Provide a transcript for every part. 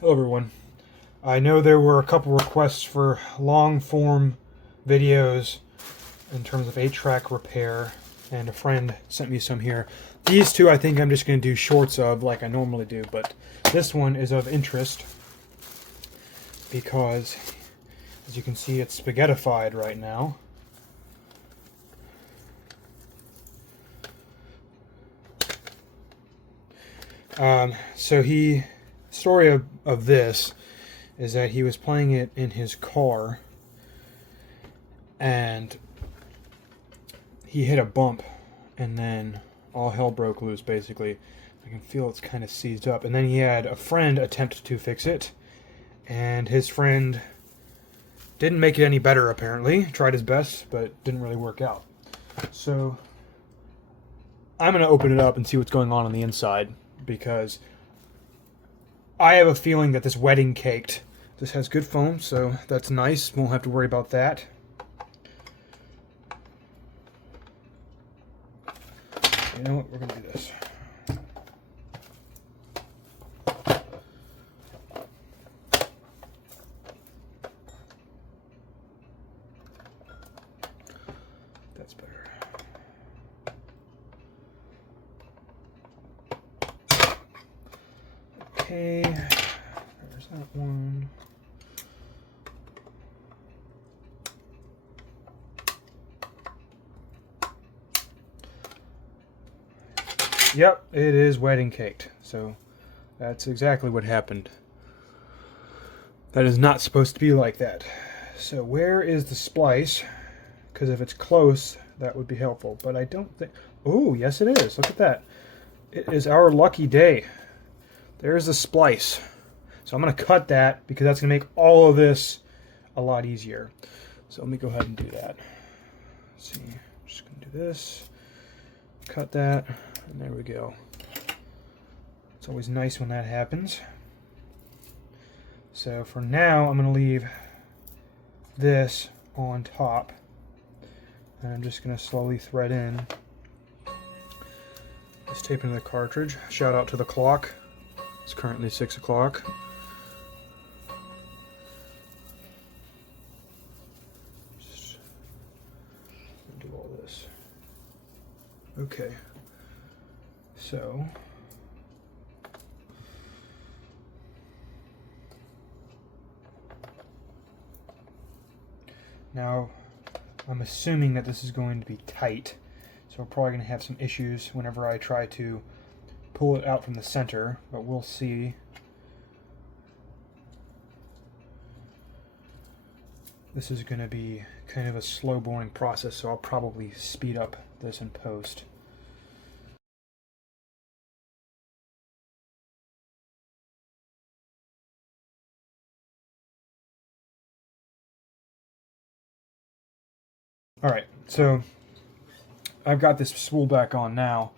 Hello everyone. I know there were a couple requests for long form videos in terms of 8-track repair, and a friend sent me some here. These two I think I'm just going to do shorts of like I normally do, but this one is of interest because, as you can see, it's spaghettified right now. Story of this is that he was playing it in his car and he hit a bump and then all hell broke loose basically. I can feel it's kind of seized up, and then he had a friend attempt to fix it, and his friend didn't make it any better apparently. Tried his best but didn't really work out. So I'm going to open it up and see what's going on the inside, because I have a feeling that this wedding caked. This has good foam, so that's nice. Won't have to worry about that. You know what? We're going to do this. That's better. Okay, there's that one. Yep, it is wedding caked. So that's exactly what happened. That is not supposed to be like that. So where is the splice? Because if it's close, that would be helpful. But I don't think... Oh, yes it is. Look at that. It is our lucky day. There's the splice. So I'm going to cut that because that's going to make all of this a lot easier. So let me go ahead and do that. Let's see. I'm just going to do this. Cut that. And there we go. It's always nice when that happens. So for now, I'm going to leave this on top. And I'm just going to slowly thread in. Just tape into the cartridge. Shout out to the clock. It's currently 6 o'clock. Just do all this. Okay. So now I'm assuming that this is going to be tight, so we're probably going to have some issues whenever I try to pull it out from the center, but we'll see. This is going to be kind of a slow boring process, so I'll probably speed up this in post. Alright, so I've got this spool back on now.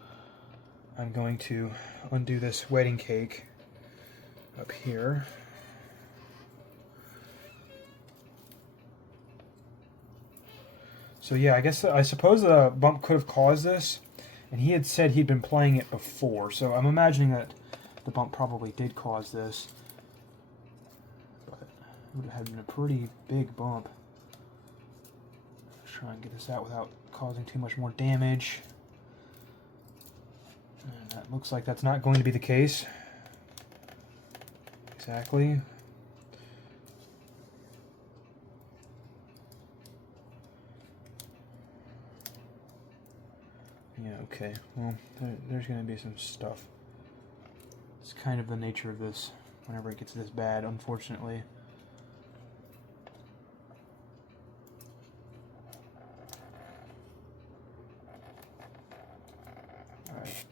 I'm going to undo this wedding cake up here. So yeah, I suppose the bump could have caused this, and he had said he'd been playing it before, so I'm imagining that the bump probably did cause this. But it would have been a pretty big bump. Let's try and get this out without causing too much more damage. And that looks like that's not going to be the case. Exactly. Yeah, okay. Well, there's going to be some stuff. It's kind of the nature of this whenever it gets this bad, unfortunately. Alright.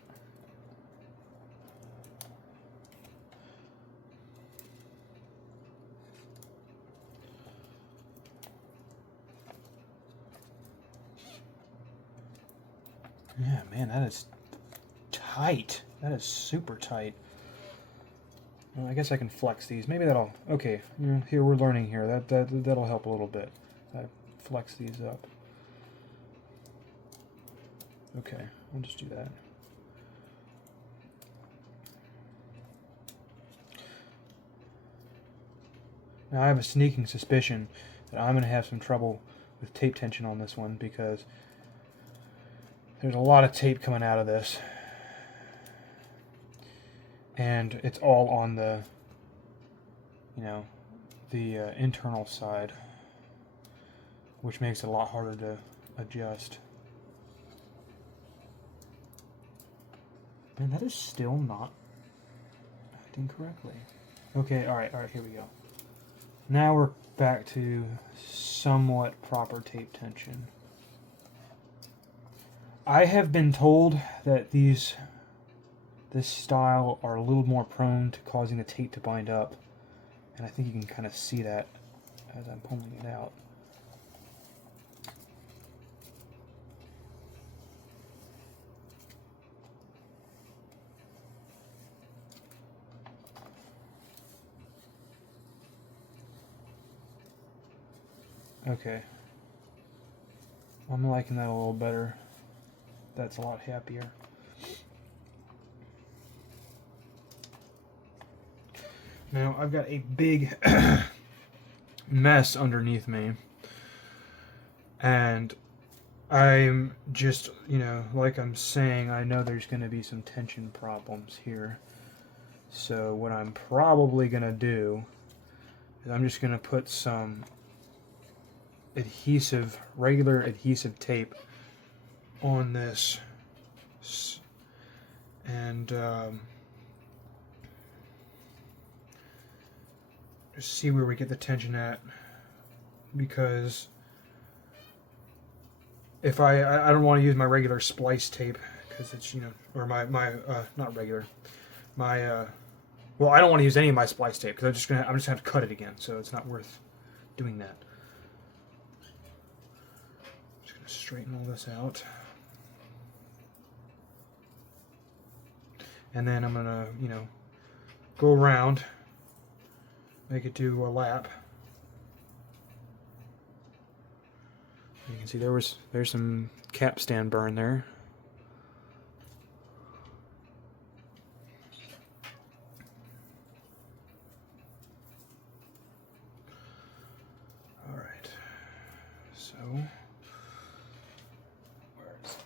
Yeah, man, that is tight. That is super tight. Well, I guess I can flex these. Maybe that'll... Okay, here we're learning here. That'll help a little bit. Flex these up. Okay, I'll just do that. Now I have a sneaking suspicion that I'm going to have some trouble with tape tension on this one because there's a lot of tape coming out of this. And it's all on the, the internal side, which makes it a lot harder to adjust. Man, that is still not acting correctly. Okay, alright, here we go. Now we're back to somewhat proper tape tension. I have been told that this style are a little more prone to causing the tape to bind up, and I think you can kind of see that as I'm pulling it out. Okay. I'm liking that a little better. That's a lot happier. Now I've got a big mess underneath me, and I'm just, like I'm saying, I know there's going to be some tension problems here. So what I'm probably going to do is I'm just going to put some regular adhesive tape on this, and just see where we get the tension at, because if I don't want to use my regular splice tape, because it's, or my not regular, my well, I don't want to use any of my splice tape because I'm just gonna have to cut it again, so it's not worth doing that. Just gonna straighten all this out, and then I'm gonna go around, make it do a lap. You can see there's some capstan burn there. All right, so where is it?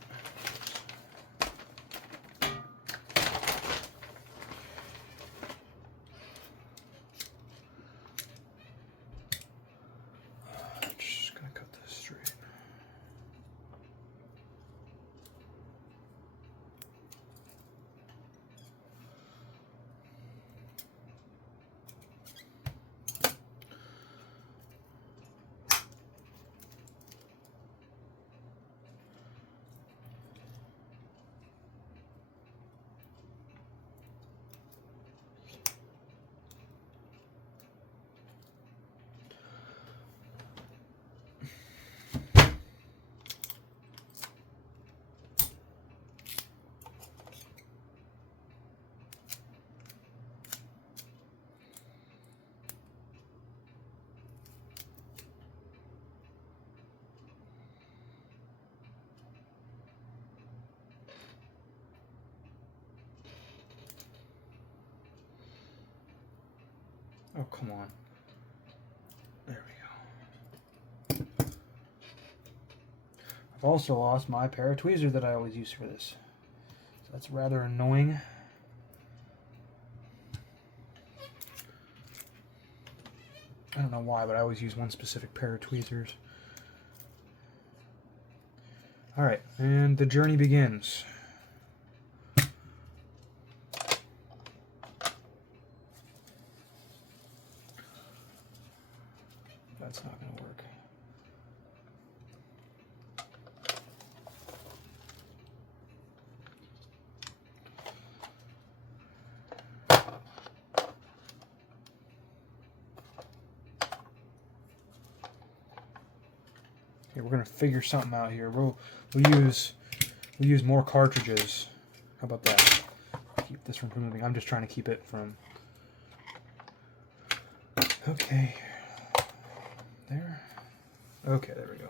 Just gonna cut this straight. Oh, come on. There we go. I've also lost my pair of tweezers that I always use for this. So that's rather annoying. I don't know why, but I always use one specific pair of tweezers. Alright, and the journey begins. That's not going to work. Okay, we're going to figure something out here. We'll use more cartridges. How about that? Keep this from moving. I'm just trying to keep it from. Okay. There. Okay, there we go.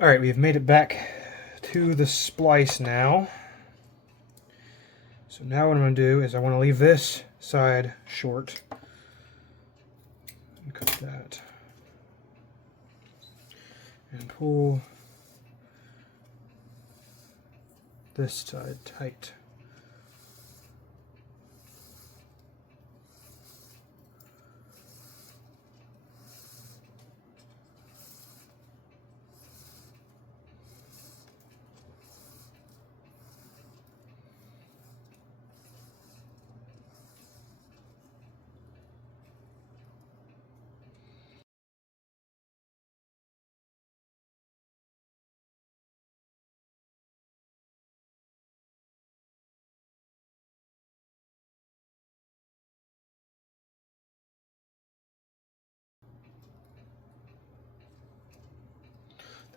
Alright, we've made it back to the splice now. So now what I'm going to do is I want to leave this side short. And cut that. And pull this side tight.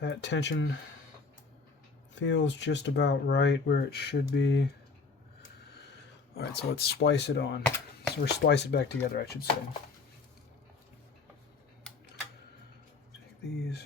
That tension feels just about right where it should be. Alright, so let's splice it on. Or splice it back together, I should say. Take these.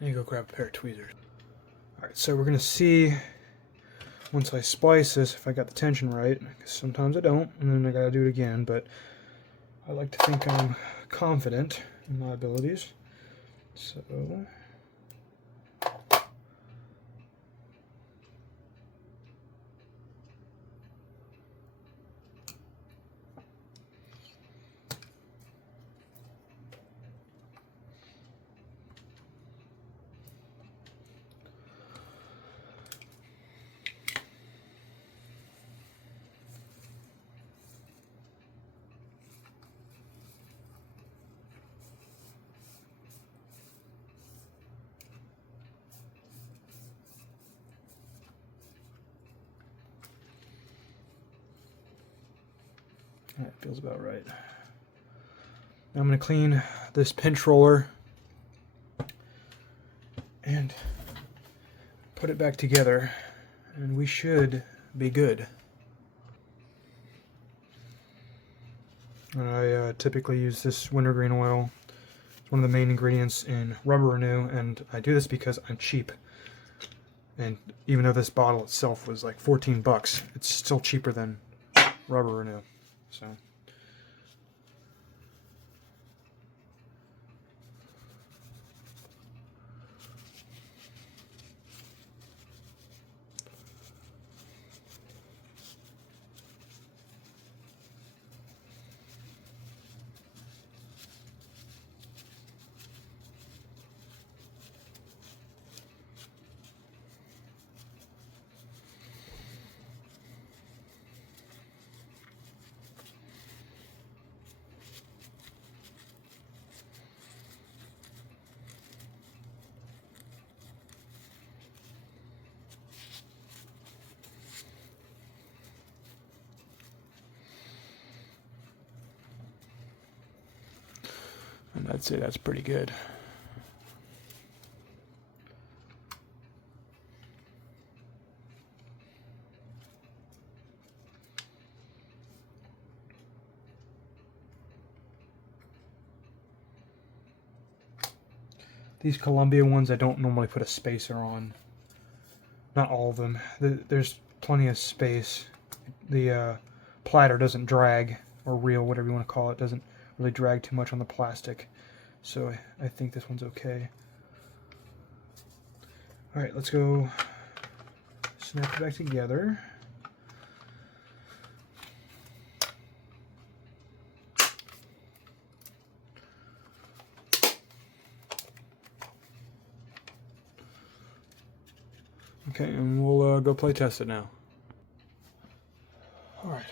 And you go grab a pair of tweezers. Alright, so we're going to see, once I splice this, if I got the tension right. Because sometimes I don't, and then I got to do it again. But I like to think I'm confident in my abilities. So... that feels about right. Now I'm going to clean this pinch roller and put it back together, and we should be good. I typically use this wintergreen oil. It's one of the main ingredients in Rubber Renew, and I do this because I'm cheap. And even though this bottle itself was like 14 bucks, it's still cheaper than Rubber Renew. So. And I'd say that's pretty good. These Columbia ones I don't normally put a spacer on. Not all of them. There's plenty of space. The platter doesn't drag, or reel, whatever you want to call it, doesn't really drag too much on the plastic. So I think this one's okay. Alright, let's go snap it back together. Okay, and we'll go play test it now. Alright.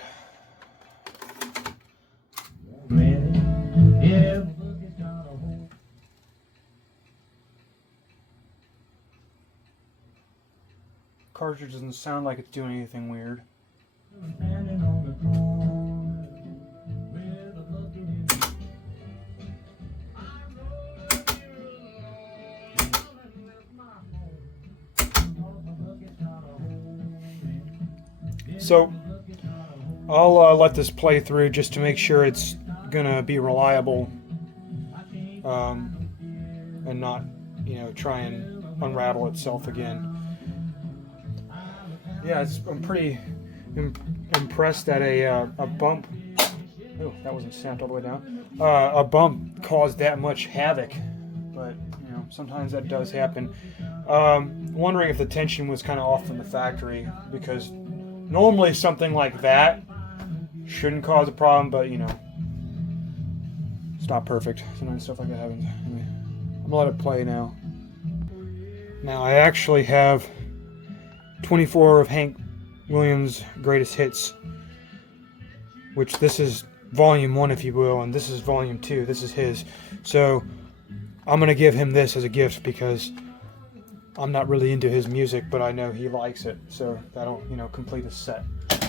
Cartridge doesn't sound like it's doing anything weird. So I'll let this play through just to make sure it's gonna be reliable, and not, try and unravel itself again. Yeah, I'm pretty impressed that a bump. Oh, that wasn't snapped all the way down. A bump caused that much havoc, but sometimes that does happen. Wondering if the tension was kind of off from the factory, because normally something like that shouldn't cause a problem, but it's not perfect. Sometimes stuff like that happens. Anyway, I'm gonna let it play now. Now I actually have 24 of Hank Williams' greatest hits, which this is volume 1, if you will, and this is volume 2. This is his. So I'm gonna give him this as a gift because I'm not really into his music, but I know he likes it, so that'll complete a set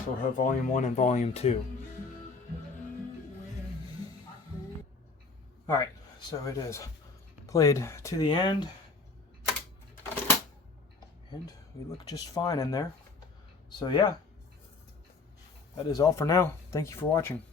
for her volume 1 and volume 2. Alright, so it is played to the end, and we look just fine in there. So yeah, that is all for now. Thank you for watching.